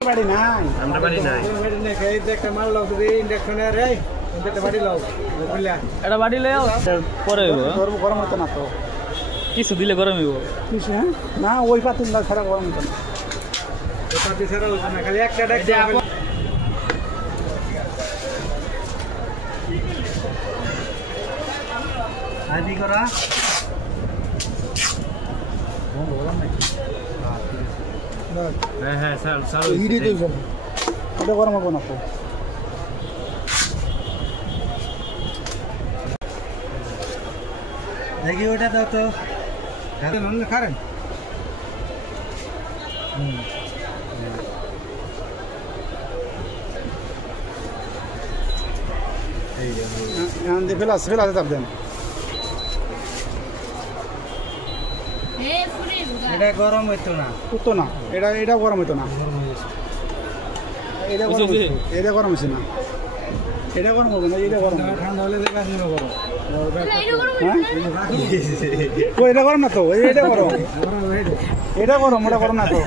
বাড়ি নাই আমরা বাড়ি নাই বাড়ি নাই এই দেখতে মাল লাও রে ইন্ডাকশনে রে এটা বাড়ি লাও বুঝলা এটা বাড়ি লও পরে হইব গরম গরম হতো না তো কিছু দিলে গরম হইব কিছু হ্যাঁ না ওই পাতিল না ছাড়া গরম হতো না এটা বিছারা হতো না খালি একটা ডাক দে আদি করা হ্যাঁ হ্যাঁ স্যার হিড়ি দিয়েছে এটা গরম হবো না তো দেখি ওটা দাও তো খারেন ফেলাস ফেলাস চাপ দেন এটা গরম হইতো না উঠতো না এটা গরম হতো না এটা গরম হইতো। এটা গরম হচ্ছে না এটা গরম হবে না এটা গরম হবে। ঠান্ডা হলে দেখা দিল গরম হ্যাঁ ও এটা গরম না তো এটা গরম গরম হয়ে এটা গরম ওটা গরম না তো